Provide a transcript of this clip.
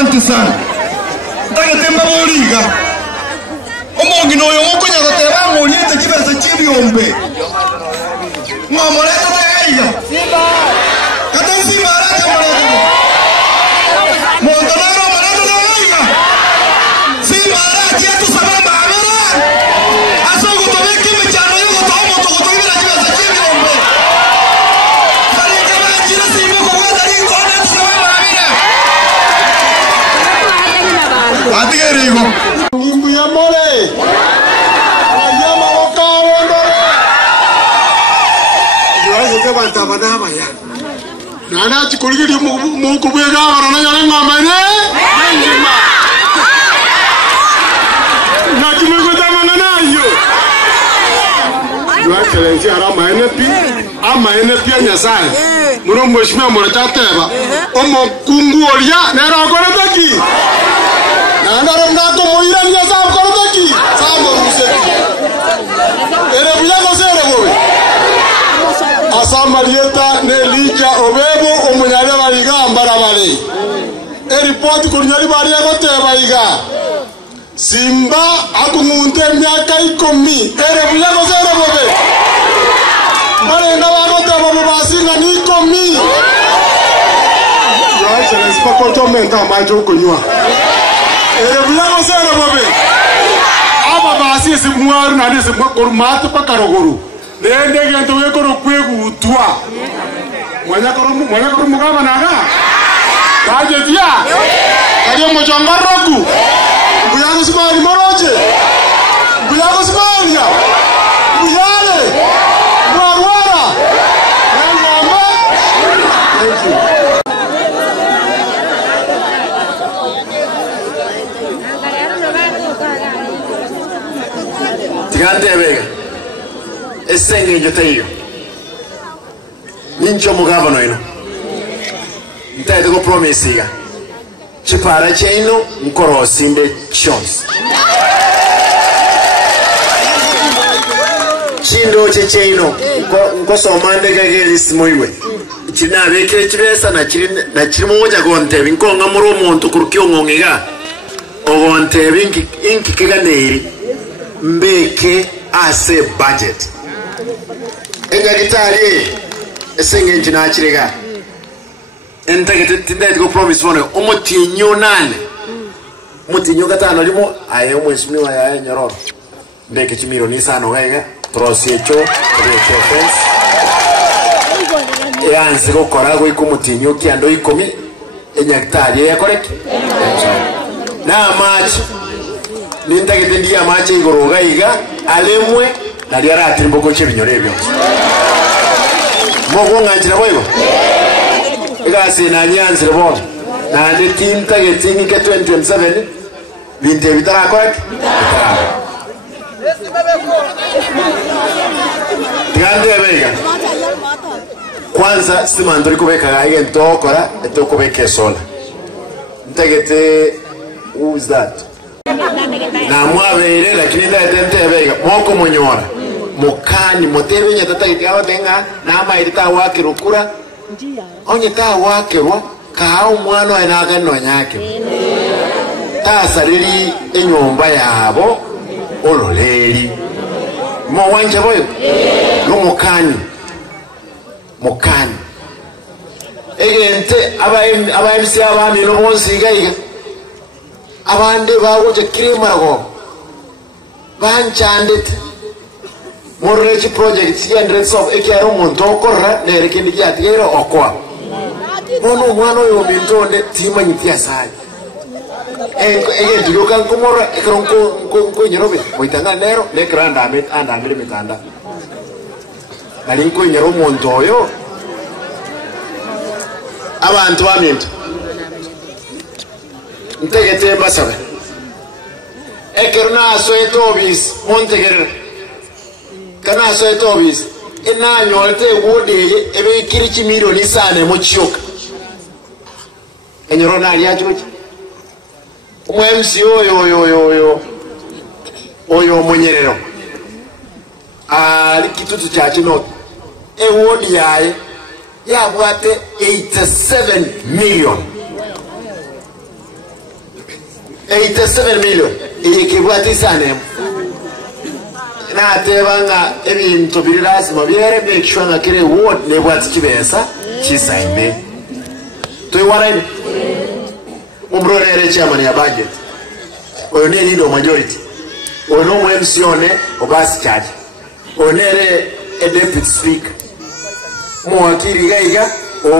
Asante sana. Ndagetemba boriga. Omongi noyo ngokonya goteba ngonyete kibesa chibiombe. Ngomoleta taiga. Simba. Kata Simba aracha moleta. Montonero moleta taiga. Simba aracha tu sabamba abera. Asogo tobeki mechano yo gotomo togotobira kibesa chibiombe. Barika bachira Simba kogota ringona tu sabamba abera. Atigerigo. Ngimbu ya more. Ayama okaro ndore. Yoje banta banama ya. Nana chikuligi mu kubega barana yale ngamba ne. Ngima. Na chimugo tamana na yo. Yo excellency ara maenepi. Ama enepi anyasai. Muno mheshimiwa mwatateba. Omo kungu oria nera okorataki. Nandaro ngako moira ni asa okorataki. Samo ruseki. Ere buya kosere bobe. Asama lieta ne lija obebo omunyale baliga ambarabale. Report kunyali bali agoteba iga. Simba akumunte myaka 10. Ere buya kosere bobe. Mare ngabagoteba mubasinga ni 10. Yo excellency pakoto menta majo kunywa. Ere buya kosere bobe. Aba basi simwaru na ndise makorumato pakarogoro. Nende gento wekoro kwegu utwa. Mwanya koro mugaba naga. Kaje dia. Kaje mojangaroku. Buyago sibali moroje. Buyago sibali ya. Buyale. Mwarwara. Ngamba. Thank you. Tigande bega. Esenge njoteyo. Nincho mugabano ino. Ntaite ko promise iga. Chipara cheino nkoro simbe chons. Chindo cheino nkoso mande gageli simoiwe. China beke chibesa na chirimo moja gonte binkonga muri omuntu kurukyo ngongega. Ogonte binki keganeri mbeke ase budget. Enga gitari esenge njina achirega entagete tindait go promise one omutinyo nane mutinyo gatano limo aye mwesimiwa ya nyoro ndeke chimiro ni sano gaiga prosiecho reke fence yanze gukora go ikumutinyo kiando 10 enya gitari ya correct na match nindagete ndia match igoro gaiga alemwe nali arati mboko chebinyorebyo mogo nganjira boygo igasi na nyanzira bo na ndi tinta getingi ke 2027 binte bitara correct Tigande bega kwanza simandori kubeka gaige ntokora etokubeke sola ntagete who is that na mwabere lakini ndate bega moko monyora mukani motebe nyatata itiawa tenga na mairita wake rukura onye ta wake wa ka umwana enaga no nyake tasariri enyomba yabo ololeri mo wanje boyo no mukani egente aba MC abami no bonsiga iga abande bawo je kiremarago banchandete Morrechi project hundreds of ekero monto korra nere kindi yatigero okwa bono mwana yo mintonde tima nyipia sai ege ndiyoka komora ekero ko nyerobe moitanga nero ne granda amit anda amire mitanda nali ko nyero monto yo abantu baminto ntegete basabe ekero na so etobis montegere kana so etobis ina nyolte wode ebe kirichi milioni sane mo chioka enyoro na ali achuchi MC oyo monyerero ali kitutu cha chino wodi yae ya bwate 87 million 87 million ikibwati sana na tebanga ebintu biri lazima byere make sure nga kire ward ne bwati kibesa kisaime tuiwaraine umbrorere chairman ya budget oyo ne nido majority ono mu MC one obasi charge onere a deputy speaker mu akiri gaiga o